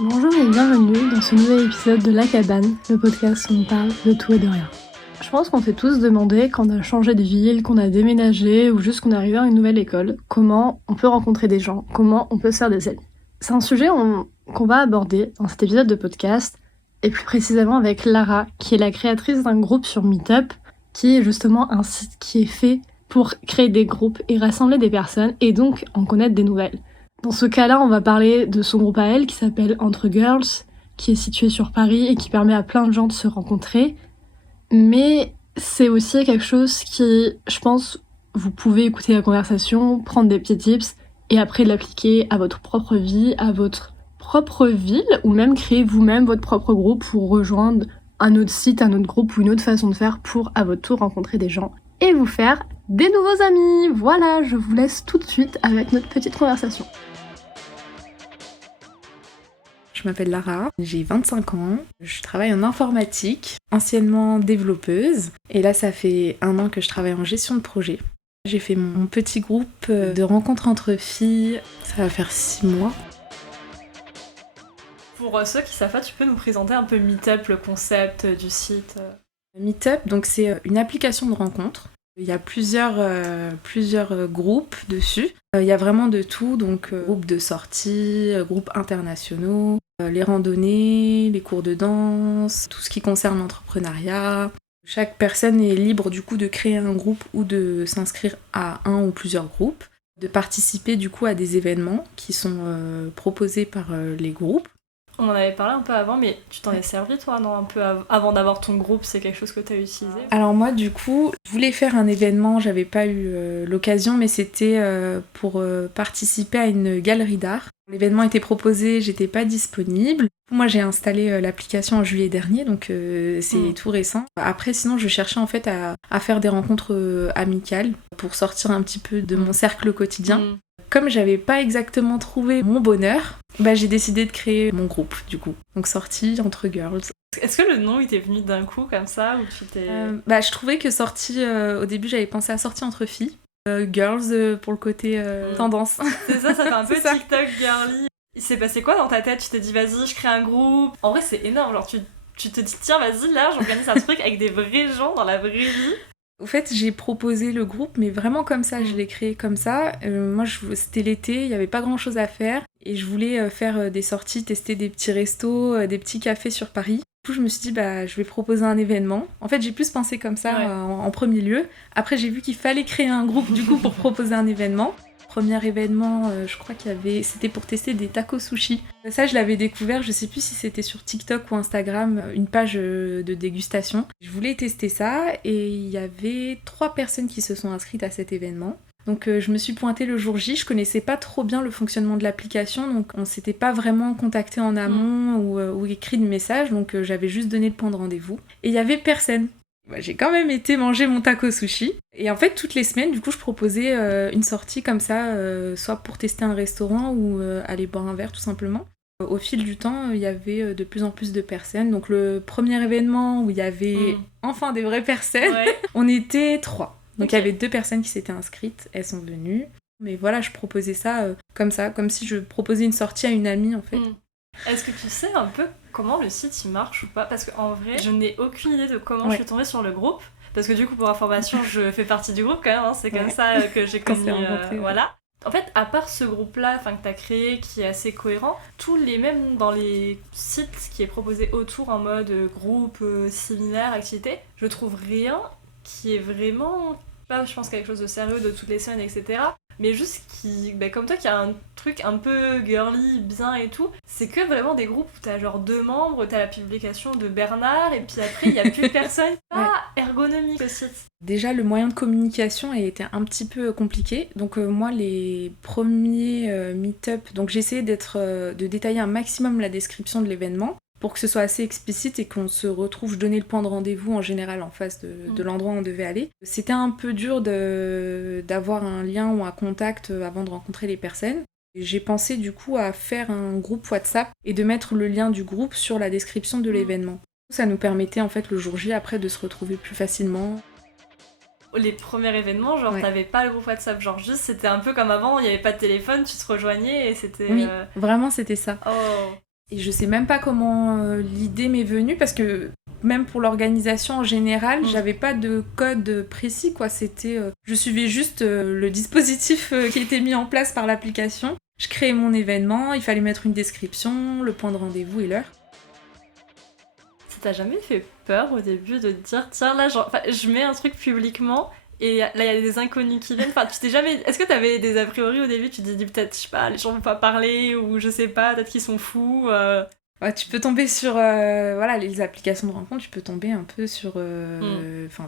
Bonjour et bienvenue dans ce nouvel épisode de La Cabane, le podcast où on parle de tout et de rien. Je pense qu'on s'est tous demandé, quand on a changé de ville, qu'on a déménagé ou juste qu'on est arrivé à une nouvelle école, comment on peut rencontrer des gens, comment on peut se faire des amis. C'est un sujet qu'on va aborder dans cet épisode de podcast, et plus précisément avec Lara, qui est la créatrice d'un groupe sur Meetup, qui est justement un site qui est fait pour créer des groupes et rassembler des personnes, et donc en connaître des nouvelles. Dans ce cas-là, on va parler de son groupe à elle qui s'appelle Entre Girls, qui est situé sur Paris et qui permet à plein de gens de se rencontrer. Mais c'est aussi quelque chose qui, je pense, vous pouvez écouter la conversation, prendre des petits tips et après l'appliquer à votre propre vie, à votre propre ville, ou même créer vous-même votre propre groupe pour rejoindre un autre site, un autre groupe ou une autre façon de faire pour à votre tour rencontrer des gens et vous faire des nouveaux amis. Voilà, je vous laisse tout de suite avec notre petite conversation. Je m'appelle Lara, j'ai 25 ans, je travaille en informatique, anciennement développeuse, et là ça fait 1 an que je travaille en gestion de projet. J'ai fait mon petit groupe de rencontres entre filles, ça va faire 6 mois. Pour ceux qui savent pas, tu peux nous présenter un peu Meetup, le concept du site? Meetup, donc c'est une application de rencontre. Il y a plusieurs groupes dessus. Il y a vraiment de tout, donc groupes de sortie, groupes internationaux, les randonnées, les cours de danse, tout ce qui concerne l'entrepreneuriat. Chaque personne est libre du coup de créer un groupe ou de s'inscrire à un ou plusieurs groupes, de participer du coup à des événements qui sont proposés par les groupes. On en avait parlé un peu avant, mais tu t'en es servi toi, non, un peu avant d'avoir ton groupe, c'est quelque chose que tu as utilisé? Alors moi du coup, je voulais faire un événement, j'avais pas eu l'occasion, mais c'était pour participer à une galerie d'art. L'événement était proposé, j'étais pas disponible. Moi j'ai installé l'application en juillet dernier, donc c'est tout récent. Après sinon je cherchais en fait à faire des rencontres amicales pour sortir un petit peu de mon cercle quotidien. Comme j'avais pas exactement trouvé mon bonheur, j'ai décidé de créer mon groupe du coup. Donc sortie Entre Girls. Est-ce que le nom il t'est venu d'un coup comme ça ou tu t'es... Je trouvais que sortie, au début j'avais pensé à sortie entre filles. Girls pour le côté tendance. C'est ça fait un peu ça. TikTok girly. Il s'est passé quoi dans ta tête? Tu t'es dit vas-y je crée un groupe? En vrai c'est énorme, genre tu te dis tiens vas-y là j'organise un truc avec des vrais gens dans la vraie vie. Au fait, j'ai proposé le groupe, mais vraiment comme ça, je l'ai créé comme ça. Moi, c'était l'été, il n'y avait pas grand-chose à faire. Et je voulais faire des sorties, tester des petits restos, des petits cafés sur Paris. Du coup, je me suis dit, je vais proposer un événement. En fait, j'ai plus pensé comme ça en premier lieu. Après, j'ai vu qu'il fallait créer un groupe, du coup, pour proposer un événement. Premier événement, je crois c'était pour tester des tacos sushi. Ça, je l'avais découvert, je sais plus si c'était sur TikTok ou Instagram, une page de dégustation. Je voulais tester ça et il y avait 3 personnes qui se sont inscrites à cet événement. Donc je me suis pointée le jour J, je connaissais pas trop bien le fonctionnement de l'application, donc on s'était pas vraiment contacté en amont ou écrit de message, donc j'avais juste donné le point de rendez-vous. Et il y avait personne. J'ai quand même été manger mon taco sushi. Et en fait, toutes les semaines, du coup, je proposais une sortie comme ça, soit pour tester un restaurant ou aller boire un verre, tout simplement. Au fil du temps, il y avait de plus en plus de personnes. Donc le premier événement où il y avait enfin des vraies personnes, on était 3. Donc il y avait 2 personnes qui s'étaient inscrites, elles sont venues. Mais voilà, je proposais ça, comme si je proposais une sortie à une amie, en fait. Est-ce que tu sais un peu comment le site il marche ou pas? Parce qu'en vrai, je n'ai aucune idée de comment je suis tombée sur le groupe. Parce que du coup, pour information, je fais partie du groupe quand même, hein, c'est comme ça que j'ai connu. Voilà. En fait, à part ce groupe-là que tu as créé qui est assez cohérent, même dans les sites qui est proposé autour en mode groupe, séminaire, activité, je trouve rien qui est vraiment, pas je pense quelque chose de sérieux de toutes les semaines, etc. Mais juste comme toi qui a un truc un peu girly, bien et tout, c'est que vraiment des groupes où t'as genre 2 membres, t'as la publication de Bernard, et puis après il y a plus personne. Pas ergonomique le site. Déjà, le moyen de communication a été un petit peu compliqué. Donc moi, les premiers meet-up, donc j'ai essayé de détailler un maximum la description de l'événement pour que ce soit assez explicite et qu'on se retrouve, je donnais le point de rendez-vous en général en face de l'endroit où on devait aller. C'était un peu dur d'avoir un lien ou un contact avant de rencontrer les personnes. J'ai pensé du coup à faire un groupe WhatsApp et de mettre le lien du groupe sur la description de l'événement. Ça nous permettait en fait le jour J après de se retrouver plus facilement. Les premiers événements, genre t'avais pas le groupe WhatsApp, genre juste c'était un peu comme avant, il y avait pas de téléphone, tu te rejoignais et c'était... Oui, vraiment c'était ça. Oh. Et je sais même pas comment l'idée m'est venue, parce que même pour l'organisation en général, j'avais pas de code précis, quoi. C'était, je suivais juste le dispositif qui était mis en place par l'application. Je créais mon événement, il fallait mettre une description, le point de rendez-vous et l'heure. Ça t'a jamais fait peur au début de te dire, tiens là, genre, je mets un truc publiquement et là il y a des inconnus qui viennent, tu t'es jamais... Est-ce que t'avais des a priori au début, tu te dis peut-être, je sais pas, les gens vont pas parler, ou je sais pas, peut-être qu'ils sont fous Ouais, tu peux tomber sur les applications de rencontre, tu peux tomber un peu sur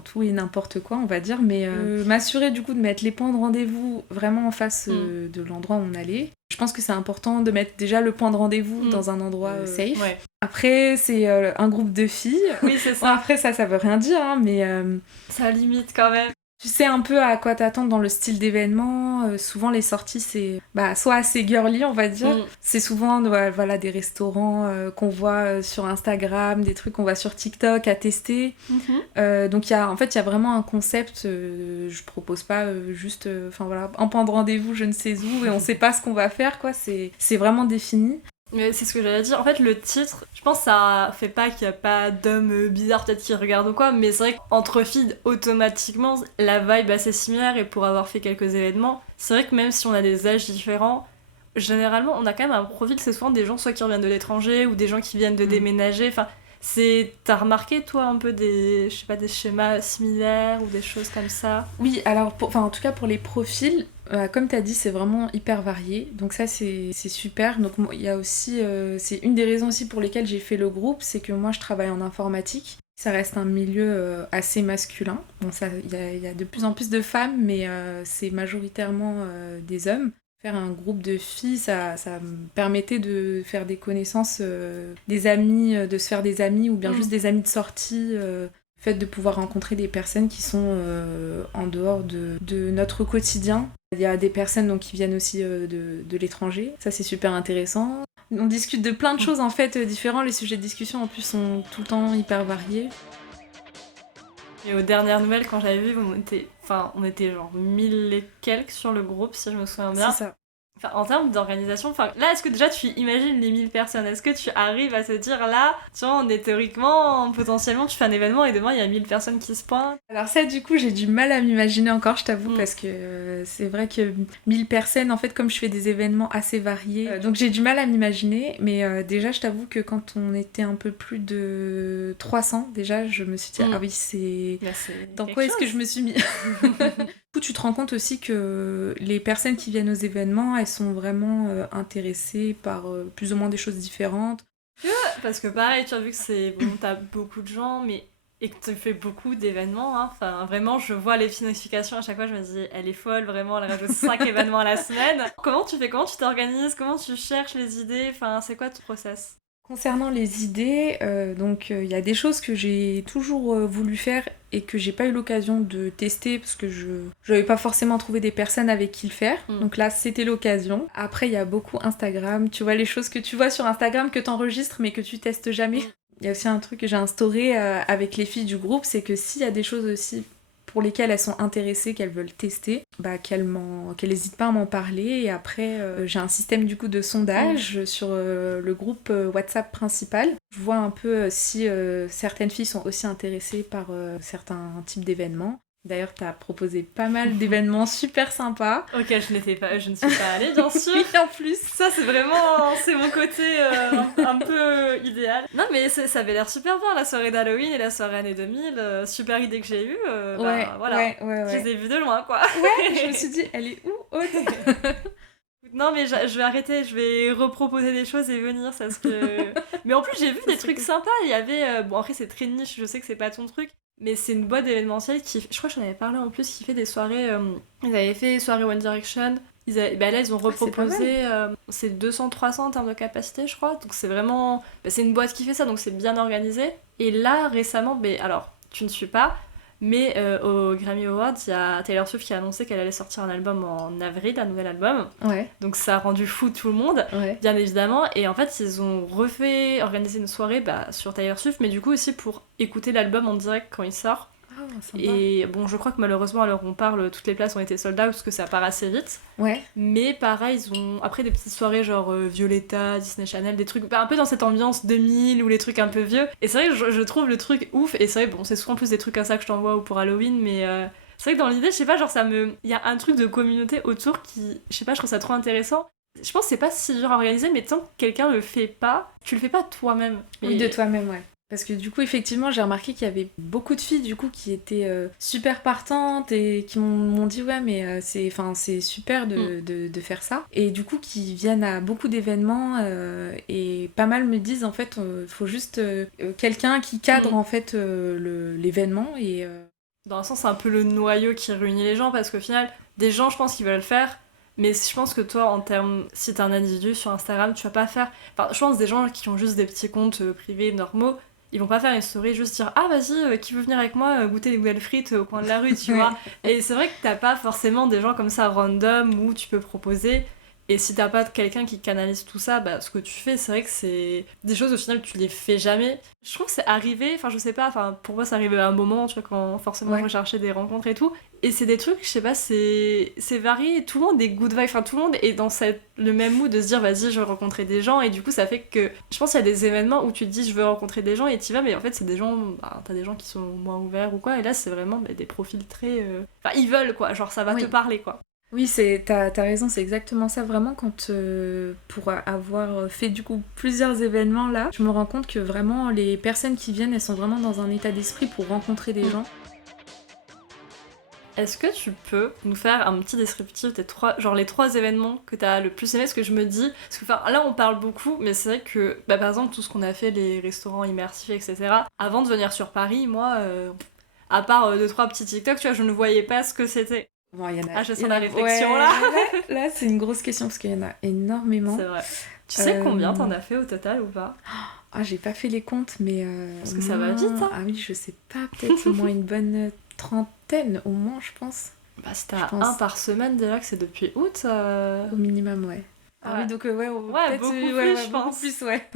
tout et n'importe quoi, on va dire, mais m'assurer du coup de mettre les points de rendez-vous vraiment en face de l'endroit où on allait. Je pense que c'est important de mettre déjà le point de rendez-vous dans un endroit safe. Ouais. Après, c'est un groupe de filles. Oui, c'est ça. Bon, après, ça veut rien dire, hein, mais... Ça limite quand même. Tu sais un peu à quoi t'attendre dans le style d'événement. Souvent, les sorties, c'est soit assez girly, on va dire. C'est souvent des restaurants qu'on voit sur Instagram, des trucs qu'on voit sur TikTok à tester. Donc, il y a vraiment un concept. Je propose pas juste un point de rendez-vous, je ne sais où, et on sait pas ce qu'on va faire, quoi. C'est vraiment défini. Mais c'est ce que j'allais dire. En fait, le titre, je pense que ça fait pas qu'il y a pas d'hommes bizarres peut-être qui regardent ou quoi, mais c'est vrai qu'entre filles, automatiquement, la vibe est assez similaire, et pour avoir fait quelques événements, c'est vrai que même si on a des âges différents, généralement, on a quand même un profil, c'est souvent des gens soit qui reviennent de l'étranger ou des gens qui viennent de déménager. Enfin, t'as remarqué, toi, un peu des schémas similaires ou des choses comme ça? Oui, alors, en tout cas, pour les profils, comme t'as dit, c'est vraiment hyper varié. Donc ça, c'est super. Donc il y a aussi... c'est une des raisons aussi pour lesquelles j'ai fait le groupe, c'est que moi, je travaille en informatique. Ça reste un milieu assez masculin. Bon, il y a de plus en plus de femmes, mais c'est majoritairement des hommes. Faire un groupe de filles, ça me permettait de faire des connaissances, des amis, de se faire des amis, ou bien juste des amis de sortie. Le fait de pouvoir rencontrer des personnes qui sont en dehors de notre quotidien. Il y a des personnes donc, qui viennent aussi de l'étranger. Ça, c'est super intéressant. On discute de plein de choses en fait différentes. Les sujets de discussion en plus sont tout le temps hyper variés. Et aux dernières nouvelles, quand j'avais vu, on était genre 1000 et quelques sur le groupe, si je me souviens bien. C'est ça. En termes d'organisation, là, est-ce que déjà tu imagines les 1000 personnes? Est-ce que tu arrives à te dire, là, tu vois, on est théoriquement, potentiellement, tu fais un événement et demain, il y a 1000 personnes qui se pointent? Alors ça, du coup, j'ai du mal à m'imaginer encore, je t'avoue, parce que c'est vrai que 1000 personnes, en fait, comme je fais des événements assez variés, donc j'ai du mal à m'imaginer, mais déjà, je t'avoue que quand on était un peu plus de 300, déjà, je me suis dit, ah oui, c'est... Dans quoi est-ce que je me suis mis? Du coup, tu te rends compte aussi que les personnes qui viennent aux événements, elles sont vraiment intéressées par plus ou moins des choses différentes. Parce que pareil, tu as vu que t'as beaucoup de gens, et que tu fais beaucoup d'événements, hein. Enfin, vraiment, je vois les notifications à chaque fois, je me dis, elle est folle, vraiment, elle rajoute 5 événements à la semaine. Comment tu t'organises, comment tu cherches les idées, enfin, c'est quoi ton process? Concernant les idées, il y a des choses que j'ai toujours voulu faire et que j'ai pas eu l'occasion de tester parce que je n'avais pas forcément trouvé des personnes avec qui le faire. Donc là, c'était l'occasion. Après, il y a beaucoup Instagram. Tu vois les choses que tu vois sur Instagram que t'enregistres mais que tu testes jamais. Il y a aussi un truc que j'ai instauré avec les filles du groupe, c'est que s'il y a des choses aussi pour lesquelles elles sont intéressées, qu'elles veulent tester, qu'elles n'hésitent pas à m'en parler. Et après, j'ai un système du coup de sondage sur le groupe WhatsApp principal. Je vois un peu si certaines filles sont aussi intéressées par certains types d'événements. D'ailleurs, t'as proposé pas mal d'événements super sympas. Ok, je ne suis pas allée, bien sûr. Oui, en plus. Ça, c'est mon côté un peu idéal. Non, mais ça avait l'air super bien, la soirée d'Halloween et la soirée année 2000. Super idée que j'ai eue. Voilà. Je les ai vues de loin, quoi. Ouais, je me suis dit, elle est où, Aude? Non, mais je vais arrêter, je vais reproposer des choses et venir, parce que... Mais en plus, j'ai vu des trucs sympas. Il y avait... Bon, après, c'est très niche, je sais que c'est pas ton truc. Mais c'est une boîte événementielle qui... Je crois que j'en avais parlé en plus, qui fait des soirées... Ils avaient fait soirée One Direction. Là, ils ont reproposé... c'est 200-300 en termes de capacité, je crois. Donc c'est vraiment... c'est une boîte qui fait ça, donc c'est bien organisé. Et là, récemment... alors, tu ne suis pas... Mais aux Grammy Awards, il y a Taylor Swift qui a annoncé qu'elle allait sortir un album en avril, un nouvel album. Ouais. Donc ça a rendu fou tout le monde, bien évidemment. Et en fait, ils ont organisé une soirée sur Taylor Swift, mais du coup aussi pour écouter l'album en direct quand il sort. Et bon, je crois que malheureusement, à l'heure où on parle, toutes les places ont été sold out parce que ça part assez vite. Ouais. Mais pareil, ils ont après des petites soirées genre Violetta, Disney Channel, des trucs un peu dans cette ambiance 2000 ou les trucs un peu vieux. Et c'est vrai que je trouve le truc ouf. Et c'est vrai, bon, c'est souvent plus des trucs comme ça que je t'envoie ou pour Halloween, mais c'est vrai que dans l'idée, je sais pas, genre il y a un truc de communauté autour qui, je sais pas, je trouve ça trop intéressant. Je pense que c'est pas si dur à organiser, mais tant que quelqu'un le fait pas, tu le fais pas toi-même. Oui, de toi-même, ouais. Parce que du coup, effectivement, j'ai remarqué qu'il y avait beaucoup de filles du coup qui étaient super partantes et qui m'ont dit ouais mais c'est super de faire ça. Et du coup qui viennent à beaucoup d'événements et pas mal me disent en fait faut juste quelqu'un qui cadre en fait l'événement et... Dans un sens, c'est un peu le noyau qui réunit les gens parce qu'au final, des gens je pense qu'ils veulent le faire. Mais je pense que toi, en termes, si t'es un individu sur Instagram, tu vas pas faire... Enfin, je pense des gens qui ont juste des petits comptes privés normaux, ils vont pas faire une story juste dire « Ah, vas-y, qui veut venir avec moi goûter des nouvelles frites au coin de la rue, tu vois ?» Et c'est vrai que t'as pas forcément des gens comme ça random où tu peux proposer. Et si t'as pas quelqu'un qui canalise tout ça, bah ce que tu fais, c'est vrai que c'est des choses au final tu les fais jamais. Je trouve que c'est arrivé, enfin je sais pas, enfin pour moi c'est arrivé à un moment, tu vois, quand forcément je recherchais des rencontres et tout. Et c'est des trucs, je sais pas, c'est varié, tout le monde est good vibe, enfin tout le monde est dans le même mood de se dire vas-y je veux rencontrer des gens et du coup ça fait que je pense qu'il y a des événements où tu te dis je veux rencontrer des gens et t'y vas mais en fait c'est des gens, bah, t'as des gens qui sont moins ouverts ou quoi et là c'est vraiment des profils très... Enfin ils veulent quoi, genre ça va te parler quoi. Oui, t'as raison, c'est exactement ça. Vraiment, quand pour avoir fait du coup plusieurs événements là, je me rends compte que vraiment les personnes qui viennent, elles sont vraiment dans un état d'esprit pour rencontrer des gens. Est-ce que tu peux nous faire un petit descriptif des les trois événements que t'as le plus aimé? Parce que je me dis, parce que là on parle beaucoup, mais c'est vrai que par exemple tout ce qu'on a fait, les restaurants immersifs, etc. Avant de venir sur Paris, moi, à part 2-3 petits TikTok, tu vois, je ne voyais pas ce que c'était. Bon, y en a, je sens la réflexion là. Là, c'est une grosse question parce qu'il y en a énormément. C'est vrai. Tu sais combien t'en as fait au total ou pas? Ah, j'ai pas fait les comptes, mais... Parce que ça va vite, hein. Ah oui, je sais pas, peut-être au moins une bonne trentaine, au moins, je pense. Bah, si t'as un par semaine, déjà que c'est depuis août... Au minimum, ouais. Ah oui, donc peut-être beaucoup plus, je pense. Beaucoup plus, ouais.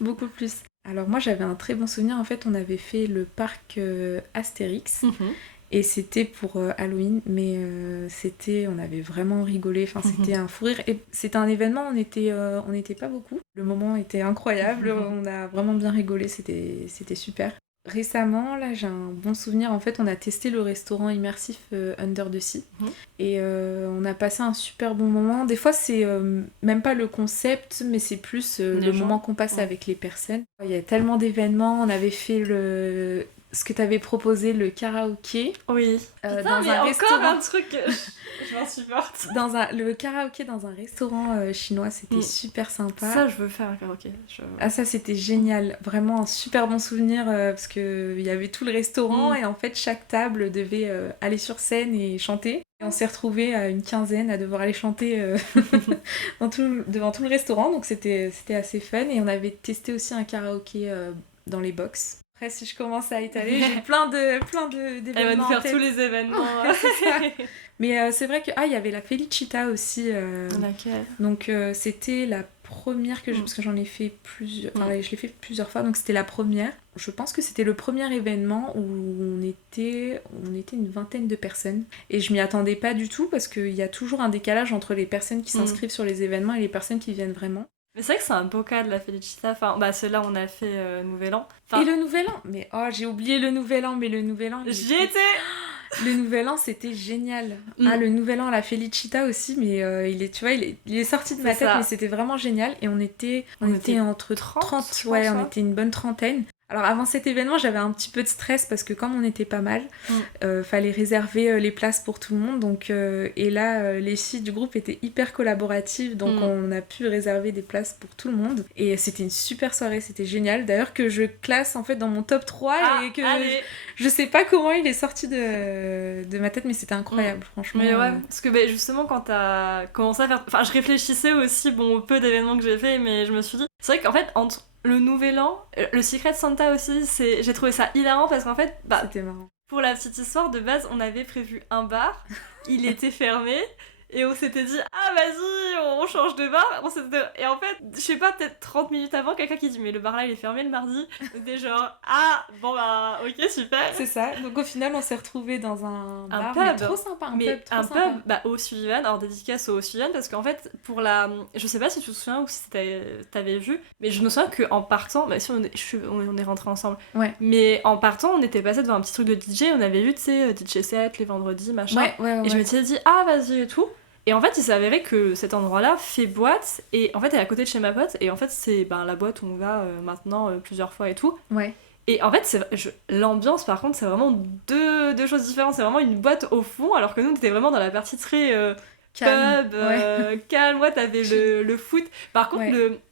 Beaucoup plus. Alors moi, j'avais un très bon souvenir. En fait, on avait fait le parc Astérix. Et c'était pour Halloween, mais on avait vraiment rigolé, enfin c'était un fou rire. Et c'était un événement, on était pas beaucoup. Le moment était incroyable, on a vraiment bien rigolé, c'était super. Récemment, là j'ai un bon souvenir, en fait on a testé le restaurant immersif Under the Sea. Et on a passé un super bon moment. Des fois c'est même pas le concept, mais c'est plus le moment qu'on passe avec les personnes. Il y a tellement d'événements, on avait fait ce que t'avais proposé, le karaoké. Oui. Putain, dans un restaurant. Un truc, je m'en supporte. Le karaoké dans un restaurant chinois, c'était super sympa. Ça, je veux faire un karaoké. Ah, ça, c'était génial. Vraiment un super bon souvenir parce qu'il y avait tout le restaurant et en fait, chaque table devait aller sur scène et chanter. Et on s'est retrouvés à une quinzaine à devoir aller chanter devant tout le restaurant. Donc, c'était assez fun. Et on avait testé aussi un karaoké dans les box. Après, si je commence à étaler, j'ai plein d'événements. Elle va nous faire tous les événements. C'est ça. Mais c'est vrai que il y avait la Felicita aussi. Laquelle? Donc c'était la première que parce que j'en ai fait plusieurs. Enfin, je l'ai fait plusieurs fois, donc c'était la première. Je pense que c'était le premier événement où on était une vingtaine de personnes. Et je m'y attendais pas du tout parce qu'il y a toujours un décalage entre les personnes qui s'inscrivent sur les événements et les personnes qui viennent vraiment. Mais c'est vrai que c'est un beau cas de la Felicita. Enfin, celle-là, on a fait Nouvel An. Et le Nouvel An. Mais j'ai oublié le Nouvel An. Mais le Nouvel An... J'y étais. Le Nouvel An, c'était génial. Le Nouvel An à la Felicita aussi, mais il est sorti de ma tête, mais c'était vraiment génial. Et on était entre 30 ouais, on était une bonne trentaine. Alors avant cet événement, j'avais un petit peu de stress parce que comme on était pas mal, fallait réserver les places pour tout le monde. Donc, et là, les filles du groupe étaient hyper collaboratives, donc on a pu réserver des places pour tout le monde. Et c'était une super soirée, c'était génial. D'ailleurs que je classe en fait dans mon top 3 et que je sais pas comment il est sorti de ma tête, mais c'était incroyable, franchement. Mais ouais, parce que justement quand t'as commencé à faire... Enfin, je réfléchissais aussi, au peu d'événements que j'ai fait, mais je me suis dit... C'est vrai qu'en fait, entre le Nouvel An, le Secret Santa aussi, j'ai trouvé ça hilarant parce qu'en fait, c'était marrant. Pour la petite histoire, de base, on avait prévu un bar, il était fermé, Et on s'était dit, ah vas-y, on change de bar. Et en fait, je sais pas, peut-être 30 minutes avant, quelqu'un qui dit, mais le bar là il est fermé le mardi. C'était genre, ah bon bah ok, super. C'est ça, donc au final on s'est retrouvés dans un bar pub. Mais trop sympa, un pub bah, au Sullivan, alors dédicace au Sullivan, parce qu'en fait, je sais pas si tu te souviens ou si t'avais vu, mais je me souviens qu'en partant, bah si on est rentrés ensemble, ouais. Mais en partant, on était passé devant un petit truc de DJ, on avait vu, tu sais, DJ set les vendredis, machin, ouais. Et je m'étais dit, ah vas-y et tout. Et en fait, il s'est avéré que cet endroit-là fait boîte, et en fait, elle est à côté de chez ma pote, et en fait, c'est la boîte où on va maintenant plusieurs fois et tout. Ouais. Et en fait, l'ambiance, par contre, c'est vraiment deux choses différentes. C'est vraiment une boîte au fond, alors que nous, on était vraiment dans la partie très calme. Pub, calme. Ouais, t'avais le foot. Par contre,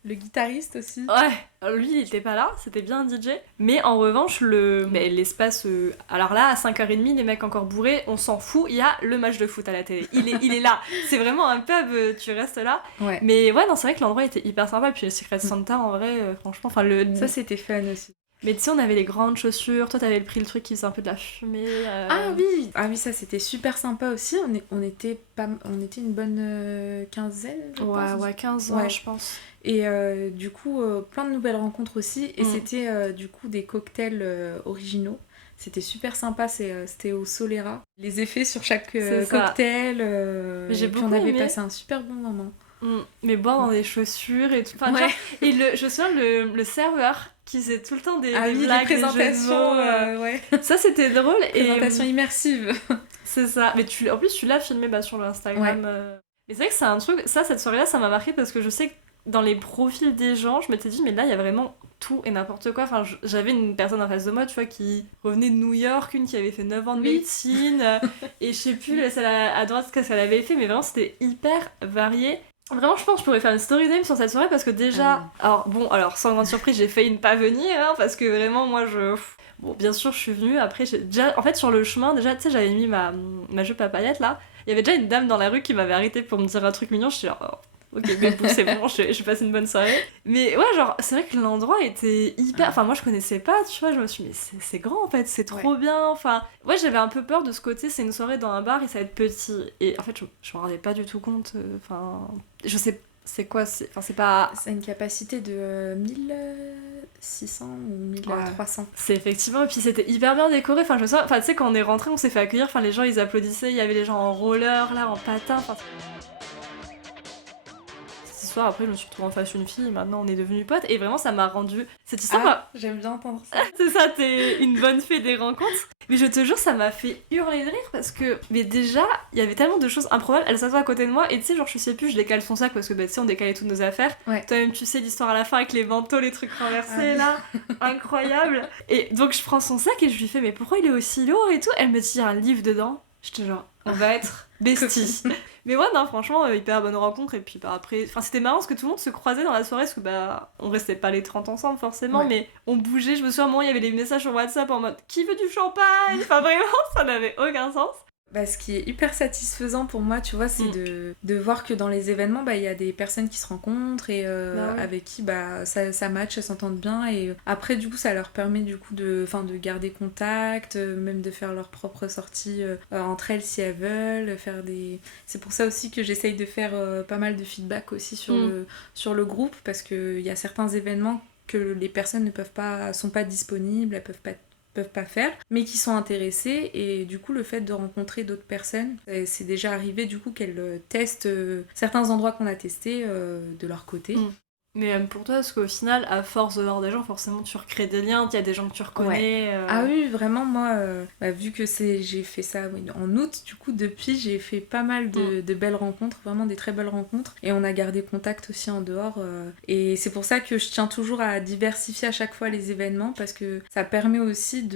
le guitariste aussi. Ouais, alors lui, il était pas là, c'était bien un DJ. Mais en revanche, l'espace... alors là, à 5h30, les mecs encore bourrés, on s'en fout, il y a le match de foot à la télé. Il est là. C'est vraiment un pub, tu restes là. Ouais. Mais ouais, non, c'est vrai que l'endroit était hyper sympa. Et puis le Secret Santa, en vrai, franchement... Ça, c'était fun aussi. Mais tu sais, on avait les grandes chaussures, toi t'avais pris le truc qui faisait un peu de la fumée. Ah oui, ça c'était super sympa aussi. On était une bonne quinzaine, je pense. Ouais, 15 ans, je pense. Et du coup, plein de nouvelles rencontres aussi. Et c'était du coup des cocktails originaux. C'était super sympa, c'était au Solera. Les effets sur chaque cocktail. On avait passé un super bon moment. Mais boire dans des chaussures et tout. Enfin, ouais. Et je me souviens, le serveur qui faisait tout le temps des blagues, des présentations. Ouais. Ça, c'était drôle. Présentation immersive. C'est ça. Mais en plus, tu l'as filmé sur l'Instagram. Ouais. Mais c'est vrai que c'est un truc... cette soirée-là, ça m'a marqué parce que je sais que dans les profils des gens, je m'étais dit, mais là, il y a vraiment tout et n'importe quoi. Enfin, j'avais une personne en face de moi, tu vois, qui revenait de New York, une qui avait fait 9 ans de médecine, et je sais plus, celle à droite, ce qu'elle avait fait, mais vraiment, c'était hyper varié. Vraiment, je pense que je pourrais faire une story time sur cette soirée parce que déjà... Alors, sans grande surprise, j'ai failli ne pas venir, hein, parce que vraiment, moi, Bon, bien sûr, je suis venue. Après, en fait, sur le chemin, déjà, tu sais, j'avais mis ma jupe à paillettes, là. Il y avait déjà une dame dans la rue qui m'avait arrêtée pour me dire un truc mignon. Je suis genre... Ok, mais c'est bon, je passe une bonne soirée. Mais ouais, genre, c'est vrai que l'endroit était hyper... Enfin, moi, je connaissais pas, tu vois, je me suis dit, mais c'est grand, en fait, c'est trop bien, enfin... Ouais, j'avais un peu peur de ce côté, c'est une soirée dans un bar et ça va être petit. Et en fait, je me rendais pas du tout compte, enfin... je sais, c'est quoi, c'est pas... C'est une capacité de 1600 ou 1300. C'est effectivement, et puis c'était hyper bien décoré, enfin, tu sais, quand on est rentré, on s'est fait accueillir, enfin, les gens, ils applaudissaient, il y avait les gens en roller, là, en patin, enfin... Après je me suis retrouvée en face d'une fille et maintenant on est devenus potes et vraiment ça m'a rendu cette histoire j'aime bien entendre ça. C'est ça, t'es une bonne fée des rencontres. Mais je te jure, ça m'a fait hurler de rire parce que mais déjà il y avait tellement de choses improbables. Elle s'assoit à côté de moi et tu sais, genre je sais plus, je décale son sac parce que tu sais, on décalait toutes nos affaires. Toi-même tu sais l'histoire à la fin avec les manteaux, les trucs renversés là, incroyable. Et donc je prends son sac et je lui fais mais pourquoi il est aussi lourd et tout. Elle me dit il y a un livre dedans. J'étais genre on va être besties. Mais ouais, non, franchement, hyper bonne rencontre. Et puis après, c'était marrant parce que tout le monde se croisait dans la soirée parce que on restait pas les 30 ensemble forcément, mais on bougeait. Je me souviens, à un moment, il y avait des messages sur WhatsApp en mode qui veut du champagne. Enfin, vraiment, ça n'avait aucun sens. Ce qui est hyper satisfaisant pour moi, tu vois, c'est de voir que dans les événements, il y a des personnes qui se rencontrent et avec qui ça match, elles s'entendent bien. Et après, du coup, ça leur permet du coup de garder contact, même de faire leurs propres sorties entre elles si elles veulent. C'est pour ça aussi que j'essaye de faire pas mal de feedback aussi sur le groupe, parce qu'il y a certains événements que les personnes sont pas disponibles, elles peuvent pas faire, mais qui sont intéressées, et du coup le fait de rencontrer d'autres personnes, c'est déjà arrivé du coup qu'elles testent certains endroits qu'on a testés de leur côté. Mais même pour toi, parce qu'au final, à force de voir des gens, forcément tu recrées des liens, il y a des gens que tu reconnais. Ah oui, vraiment, moi, vu que j'ai fait ça en août, du coup, depuis, j'ai fait pas mal de belles rencontres, vraiment des très belles rencontres, et on a gardé contact aussi en dehors. Et c'est pour ça que je tiens toujours à diversifier à chaque fois les événements, parce que ça permet aussi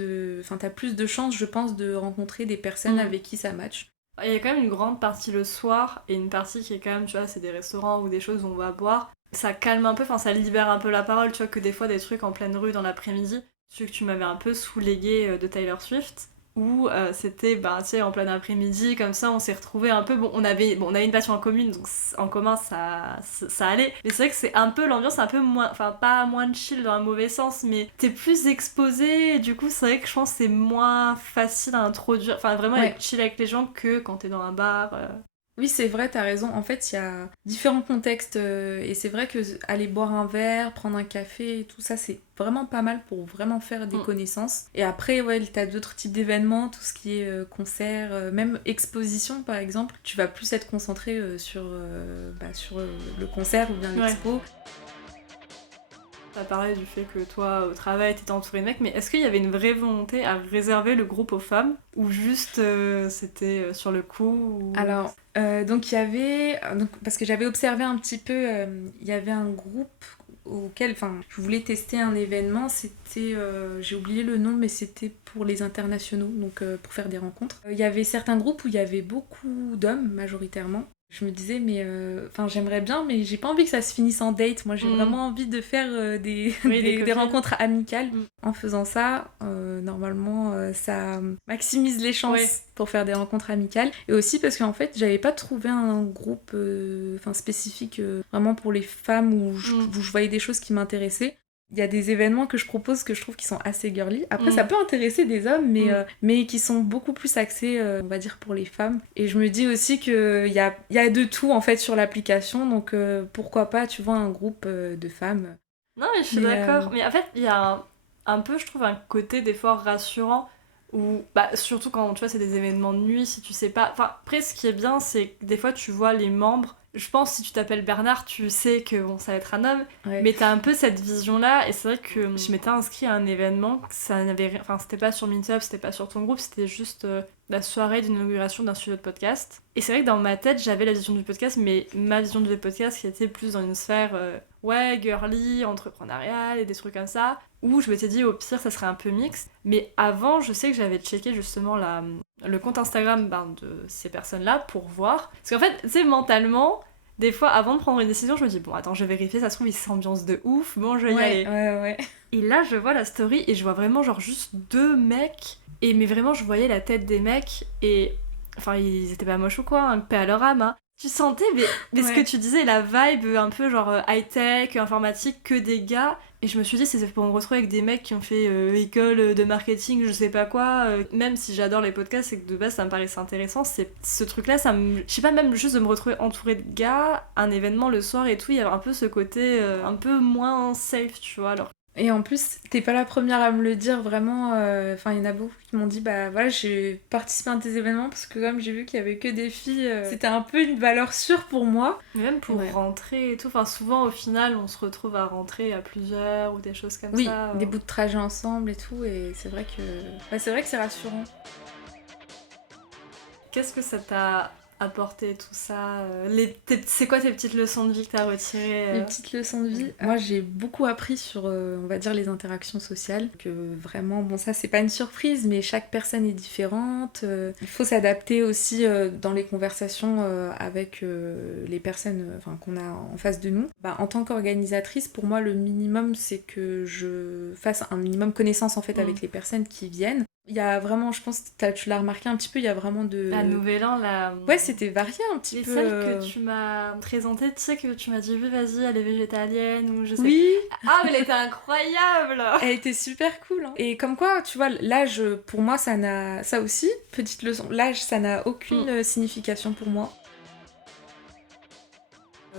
t'as plus de chances, je pense, de rencontrer des personnes avec qui ça match. Il y a quand même une grande partie le soir, et une partie qui est quand même, tu vois, c'est des restaurants ou des choses où on va boire. Ça calme un peu, ça libère un peu la parole, tu vois, que des fois des trucs en pleine rue dans l'après-midi, celui que tu m'avais un peu sous-légué de Taylor Swift, où c'était, tu sais, en plein après-midi, comme ça, on s'est retrouvés un peu, on avait une passion en commune, donc en commun, ça allait, mais c'est vrai que c'est un peu, l'ambiance un peu moins, enfin, pas moins de chill dans un mauvais sens, mais t'es plus exposé, et du coup, c'est vrai que je pense que c'est moins facile à introduire, enfin, vraiment être chill avec les gens que quand t'es dans un bar... Oui, c'est vrai, t'as raison. En fait, il y a différents contextes et c'est vrai que aller boire un verre, prendre un café et tout ça, c'est vraiment pas mal pour vraiment faire des connaissances. Et après, ouais, t'as d'autres types d'événements, tout ce qui est concert, même exposition par exemple. Tu vas plus être concentré sur le concert ou bien l'expo. T'as parlé du fait que toi, au travail, t'étais entourée de mecs, mais est-ce qu'il y avait une vraie volonté à réserver le groupe aux femmes ou juste c'était sur le coup ou... Alors, donc il y avait... parce que j'avais observé un petit peu, il y avait un groupe auquel je voulais tester un événement, c'était... j'ai oublié le nom, mais c'était pour les internationaux, donc pour faire des rencontres. Il y avait certains groupes où il y avait beaucoup d'hommes, majoritairement. Je me disais, mais j'aimerais bien, mais j'ai pas envie que ça se finisse en date. Moi, j'ai vraiment envie de faire des rencontres amicales. En faisant ça, normalement, ça maximise les chances pour faire des rencontres amicales. Et aussi parce qu'en fait, j'avais pas trouvé un groupe spécifique vraiment pour les femmes où je voyais des choses qui m'intéressaient. Il y a des événements que je propose que je trouve qui sont assez girly. Après, ça peut intéresser des hommes, mais qui sont beaucoup plus axés, on va dire, pour les femmes. Et je me dis aussi qu'il y a de tout, en fait, sur l'application. Donc, pourquoi pas, tu vois, un groupe de femmes. Non, mais je suis d'accord. Mais en fait, il y a un peu, je trouve, un côté des fois rassurant où, surtout quand, tu vois, c'est des événements de nuit, si tu sais pas... Enfin, après, ce qui est bien, c'est que des fois, tu vois les membres. Je pense si tu t'appelles Bernard, tu sais que bon, ça va être un homme, mais t'as un peu cette vision-là, et c'est vrai que je m'étais inscrit à un événement, c'était pas sur Meetup, c'était pas sur ton groupe, c'était juste la soirée d'inauguration d'un studio de podcast. Et c'est vrai que dans ma tête, j'avais la vision du podcast, mais ma vision du podcast qui était plus dans une sphère, girly, entrepreneuriale et des trucs comme ça, où je m'étais dit au pire, ça serait un peu mixte. Mais avant, je sais que j'avais checké justement le compte Instagram de ces personnes-là pour voir. Parce qu'en fait, tu sais, mentalement, des fois, avant de prendre une décision, je me dis, bon, attends, je vais vérifier, ça se trouve, ils s'ambiancent de ouf, bon, je vais y aller. Ouais. Et là, je vois la story et je vois vraiment, genre, juste 2 mecs. Mais vraiment, je voyais la tête des mecs et... Enfin, ils étaient pas moches ou quoi, un paix à leur âme, hein. Tu sentais, mais ce que tu disais, la vibe un peu genre high-tech, informatique, que des gars. Et je me suis dit, c'est pour me retrouver avec des mecs qui ont fait école de marketing, je sais pas quoi. Même si j'adore les podcasts, c'est que de base ça me paraissait intéressant. C'est ce truc-là, je sais pas, même juste de me retrouver entourée de gars, un événement le soir et tout, il y avait un peu ce côté un peu moins safe, tu vois. Alors. Et en plus, t'es pas la première à me le dire, vraiment. Il y en a beaucoup qui m'ont dit, bah voilà, j'ai participé à tes événements parce que comme j'ai vu qu'il y avait que des filles, c'était un peu une valeur sûre pour moi. Mais même pour rentrer et tout, souvent au final, on se retrouve à rentrer à plusieurs ou des choses comme ça. Oui, des bouts de trajet ensemble et tout, et c'est vrai que c'est rassurant. Qu'est-ce que ça t'a apporter tout ça, c'est quoi tes petites leçons de vie que t'as retirées Les petites leçons de vie, moi j'ai beaucoup appris sur on va dire les interactions sociales, que vraiment bon, ça c'est pas une surprise, mais chaque personne est différente, il faut s'adapter aussi dans les conversations avec les personnes qu'on a en face de nous. En tant qu'organisatrice, pour moi le minimum c'est que je fasse un minimum connaissance en fait avec les personnes qui viennent. Il y a vraiment, je pense que tu l'as remarqué un petit peu, il y a vraiment de... À Nouvel An, là... Ouais, c'était varié un petit peu. Et celle que tu m'as présentée, tu sais, que tu m'as dit, oui, vas-y, elle est végétalienne, ou je sais... Oui. Ah, mais elle était incroyable. Elle était super cool. Hein. Et comme quoi, tu vois, l'âge, pour moi, ça n'a... Ça aussi, petite leçon, l'âge, ça n'a aucune signification pour moi.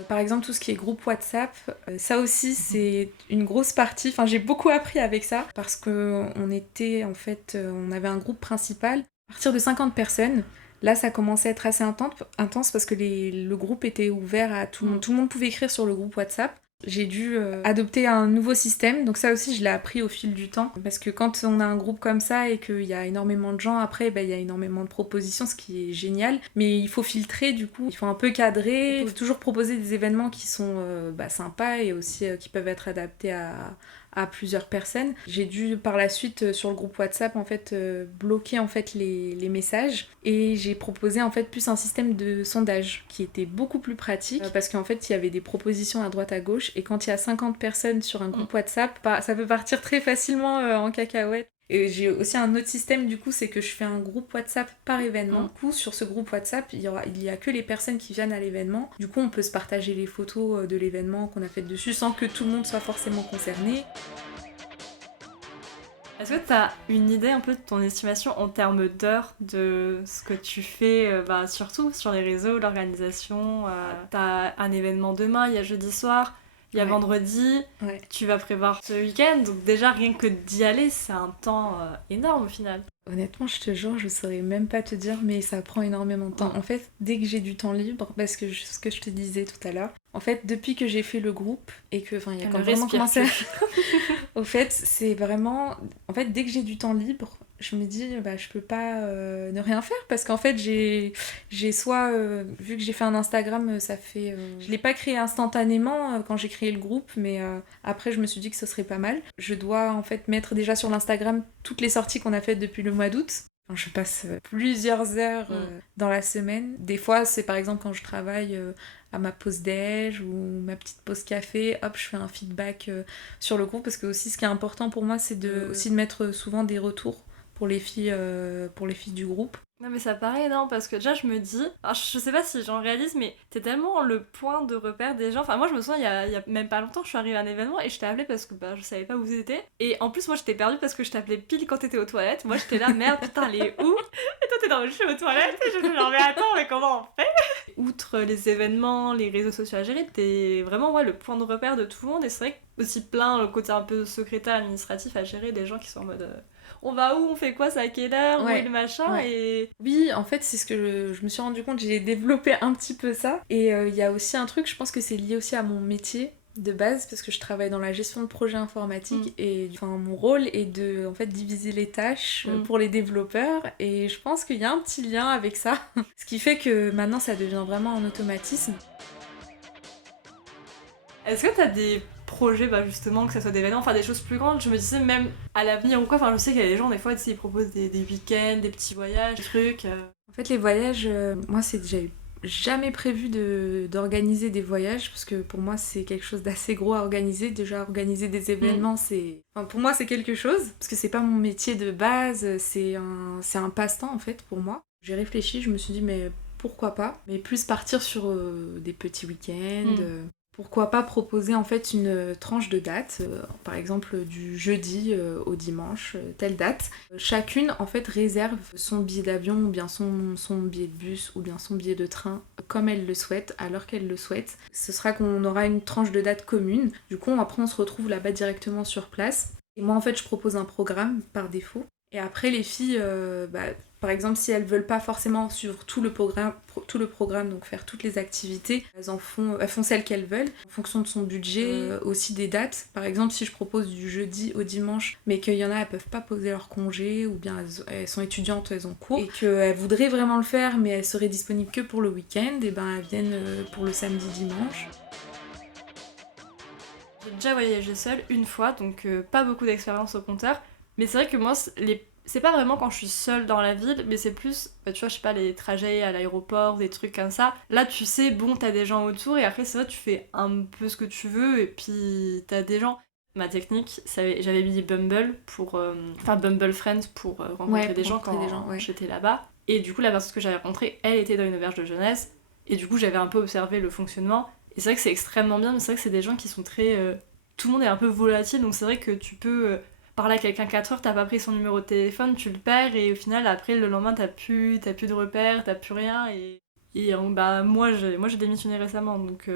Par exemple, tout ce qui est groupe WhatsApp, ça aussi c'est une grosse partie. Enfin, j'ai beaucoup appris avec ça parce qu'on était en fait, on avait un groupe principal. À partir de 50 personnes, là ça commençait à être assez intense parce que le groupe était ouvert à tout le monde. Tout le monde pouvait écrire sur le groupe WhatsApp. J'ai dû adopter un nouveau système, donc ça aussi je l'ai appris au fil du temps, parce que quand on a un groupe comme ça et qu'il y a énormément de gens, après il y a énormément de propositions, ce qui est génial, mais il faut filtrer du coup, il faut un peu cadrer, il faut toujours proposer des événements qui sont sympas et aussi qui peuvent être adaptés à plusieurs personnes. J'ai dû par la suite sur le groupe WhatsApp en fait bloquer en fait les messages et j'ai proposé en fait plus un système de sondage qui était beaucoup plus pratique parce qu'en fait il y avait des propositions à droite à gauche et quand il y a 50 personnes sur un groupe WhatsApp, ça peut partir très facilement en cacahuète. Et j'ai aussi un autre système du coup, c'est que je fais un groupe WhatsApp par événement. Du coup, sur ce groupe WhatsApp, il y a que les personnes qui viennent à l'événement. Du coup, on peut se partager les photos de l'événement qu'on a fait dessus sans que tout le monde soit forcément concerné. Est-ce que tu as une idée un peu de ton estimation en termes d'heures de ce que tu fais, surtout sur les réseaux, l'organisation t'as un événement demain, il y a jeudi soir, il y a vendredi, tu vas prévoir ce week-end, donc déjà rien que d'y aller, c'est un temps énorme au final. Honnêtement, je te jure, je saurais même pas te dire, mais ça prend énormément de temps. En fait, dès que j'ai du temps libre, parce que ce que je te disais tout à l'heure, en fait, depuis que j'ai fait le groupe et que, il y a quand même vraiment commencé à... Au fait, c'est vraiment... En fait, dès que j'ai du temps libre, je me dis, je peux pas ne rien faire, parce qu'en fait, j'ai soit... vu que j'ai fait un Instagram, ça fait... Je l'ai pas créé instantanément quand j'ai créé le groupe, mais après, je me suis dit que ce serait pas mal. Je dois, en fait, mettre déjà sur l'Instagram toutes les sorties qu'on a faites depuis le mois d'août. Je passe plusieurs heures dans la semaine. Des fois, c'est par exemple quand je travaille à ma pause déj ou ma petite pause café, hop, je fais un feedback sur le groupe, parce que aussi ce qui est important pour moi, c'est aussi de mettre souvent des retours pour les filles du groupe. Non mais ça paraît énorme, parce que déjà je me dis, alors je sais pas si j'en réalise, mais t'es tellement le point de repère des gens. Enfin moi je me souviens, il y a même pas longtemps, je suis arrivée à un événement et je t'ai appelé parce que je savais pas où t'étais. Et en plus moi j'étais perdue parce que je t'appelais pile quand t'étais aux toilettes. Moi j'étais là, merde putain elle est où? Et toi t'es dans le jeu aux toilettes et je me dis genre mais attends, mais comment on fait? Outre les événements, les réseaux sociaux à gérer, t'es vraiment le point de repère de tout le monde. Et c'est vrai que aussi plein le côté un peu secrétaire administratif à gérer, des gens qui sont en mode... on va où, on fait quoi, c'est à quelle heure, où est le machin, et... Oui, en fait, c'est ce que je me suis rendu compte, j'ai développé un petit peu ça. Et il y a aussi un truc, je pense que c'est lié aussi à mon métier de base, parce que je travaille dans la gestion de projets informatiques, et mon rôle est de diviser les tâches pour les développeurs, et je pense qu'il y a un petit lien avec ça, ce qui fait que maintenant ça devient vraiment un automatisme. Est-ce que t'as des projets, justement, que ça soit des événements, des choses plus grandes? Je me disais même à l'avenir ou quoi, je sais qu'il y a des gens, des fois, ils proposent des week-ends, des petits voyages, des trucs. En fait, les voyages, moi, j'ai jamais prévu d'organiser des voyages, parce que pour moi, c'est quelque chose d'assez gros à organiser. Déjà, organiser des événements, pour moi, c'est quelque chose, parce que c'est pas mon métier de base, c'est un passe-temps, en fait, pour moi. J'ai réfléchi, je me suis dit, mais pourquoi pas? Mais plus partir sur des petits week-ends... Pourquoi pas proposer en fait une tranche de date, par exemple du jeudi au dimanche, telle date. Chacune en fait réserve son billet d'avion ou bien son billet de bus ou bien son billet de train comme elle le souhaite, à l'heure qu'elle le souhaite. Ce sera qu'on aura une tranche de date commune. Du coup après on se retrouve là-bas directement sur place. Et moi en fait je propose un programme par défaut. Et après les filles, par exemple si elles veulent pas forcément suivre tout le programme, donc faire toutes les activités, elles font celles qu'elles veulent, en fonction de son budget, aussi des dates. Par exemple si je propose du jeudi au dimanche, mais qu'il y en a, elles peuvent pas poser leur congé, ou bien elles sont étudiantes, elles ont cours, et qu'elles voudraient vraiment le faire, mais elles seraient disponibles que pour le week-end, et elles viennent pour le samedi, dimanche. J'ai déjà voyagé seule une fois, donc pas beaucoup d'expérience au compteur. Mais c'est vrai que moi, c'est pas vraiment quand je suis seule dans la ville, mais c'est plus, tu vois, je sais pas, les trajets à l'aéroport, des trucs comme ça. Là, tu sais, t'as des gens autour, et après, c'est vrai, tu fais un peu ce que tu veux, et puis t'as des gens. Ma technique, j'avais mis Bumble Bumble Friends pour rencontrer des gens quand j'étais là-bas. Et du coup, la personne que j'avais rencontrée, elle était dans une auberge de jeunesse, et du coup, j'avais un peu observé le fonctionnement. Et c'est vrai que c'est extrêmement bien, mais c'est vrai que c'est des gens qui sont très... tout le monde est un peu volatile, donc c'est vrai que tu peux... parler à quelqu'un 4 heures, t'as pas pris son numéro de téléphone, tu le perds, et au final après le lendemain t'as plus de repères, t'as plus rien, et moi j'ai démissionné récemment, donc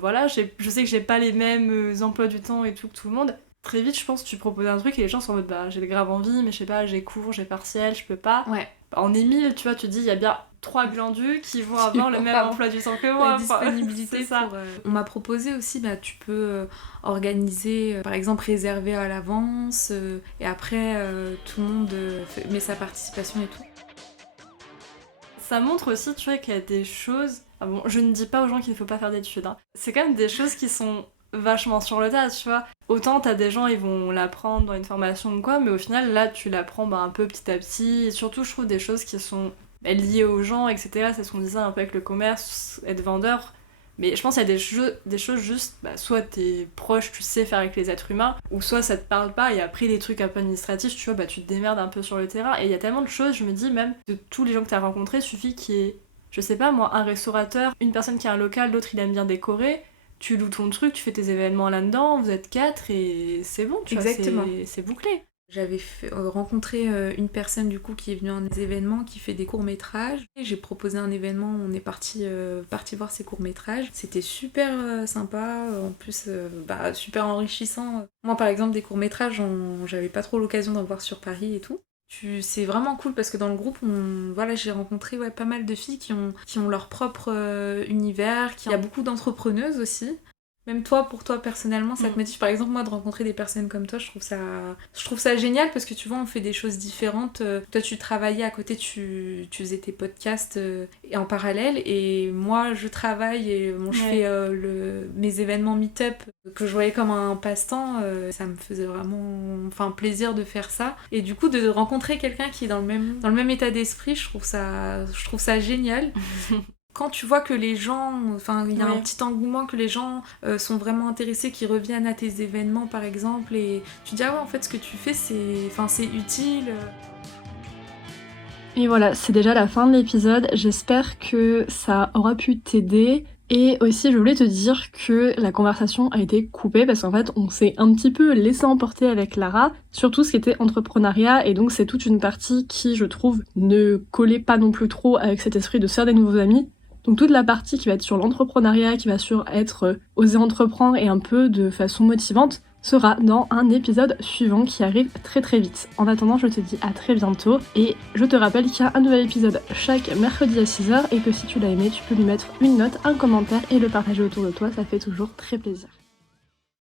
voilà, je sais que j'ai pas les mêmes emplois du temps et tout que tout le monde. Très vite je pense que tu proposes un truc et les gens sont en mode j'ai grave envie, mais je sais pas, j'ai cours, j'ai partiel, je peux pas. Ouais. En Émile, tu vois, tu te dis il y a bien 3 glandus qui vont avoir le même emploi du temps que moi. La disponibilité, c'est ça. On m'a proposé aussi, tu peux organiser, par exemple réserver à l'avance, et après tout le monde met sa participation et tout. Ça montre aussi, tu vois, qu'il y a des choses... je ne dis pas aux gens qu'il ne faut pas faire d'études, hein. C'est quand même des choses qui sont vachement sur le tas, tu vois. Autant t'as des gens, ils vont l'apprendre dans une formation ou quoi, mais au final, là, tu l'apprends un peu petit à petit. Et surtout, je trouve des choses qui sont liées aux gens, etc. C'est ce qu'on disait un peu avec le commerce, être vendeur. Mais je pense qu'il y a des choses juste, soit t'es proche, tu sais faire avec les êtres humains, ou soit ça te parle pas, et après les trucs un peu administratifs, tu vois, tu te démerdes un peu sur le terrain. Et il y a tellement de choses, je me dis, même de tous les gens que t'as rencontrés, suffit qu'il y ait, je sais pas moi, un restaurateur, une personne qui a un local, l'autre il aime bien décorer, tu loues ton truc, tu fais tes événements là-dedans, vous êtes 4 et c'est bon, tu vois, c'est bouclé. J'avais rencontré une personne du coup qui est venue à des événements, qui fait des courts-métrages. J'ai proposé un événement, on est parti voir ses courts-métrages. C'était super sympa, en plus super enrichissant. Moi par exemple des courts-métrages, j'avais pas trop l'occasion d'en voir sur Paris et tout. C'est vraiment cool parce que dans le groupe, j'ai rencontré pas mal de filles qui ont leur propre univers. Il y a beaucoup d'entrepreneuses aussi. Même pour toi personnellement, ça te motive. Par exemple, moi, de rencontrer des personnes comme toi, je trouve ça génial parce que tu vois, on fait des choses différentes. Toi, tu travaillais à côté, tu faisais tes podcasts et en parallèle. Et moi, je travaille et je fais mes événements meet-up que je voyais comme un passe-temps. Ça me faisait vraiment plaisir de faire ça. Et du coup, de rencontrer quelqu'un qui est dans le même état d'esprit, je trouve ça génial. Quand tu vois que les gens, il y a un petit engouement, que les gens sont vraiment intéressés, qui reviennent à tes événements par exemple, et tu dis en fait ce que tu fais c'est utile. Et voilà, c'est déjà la fin de l'épisode, j'espère que ça aura pu t'aider. Et aussi, je voulais te dire que la conversation a été coupée parce qu'en fait, on s'est un petit peu laissé emporter avec Lara sur tout ce qui était entrepreneuriat, et donc c'est toute une partie qui, je trouve, ne collait pas non plus trop avec cet esprit de se faire des nouveaux amis. Donc toute la partie qui va être sur l'entrepreneuriat, qui va être oser entreprendre et un peu de façon motivante, sera dans un épisode suivant qui arrive très très vite. En attendant, je te dis à très bientôt et je te rappelle qu'il y a un nouvel épisode chaque mercredi à 6h et que si tu l'as aimé, tu peux lui mettre une note, un commentaire et le partager autour de toi, ça fait toujours très plaisir.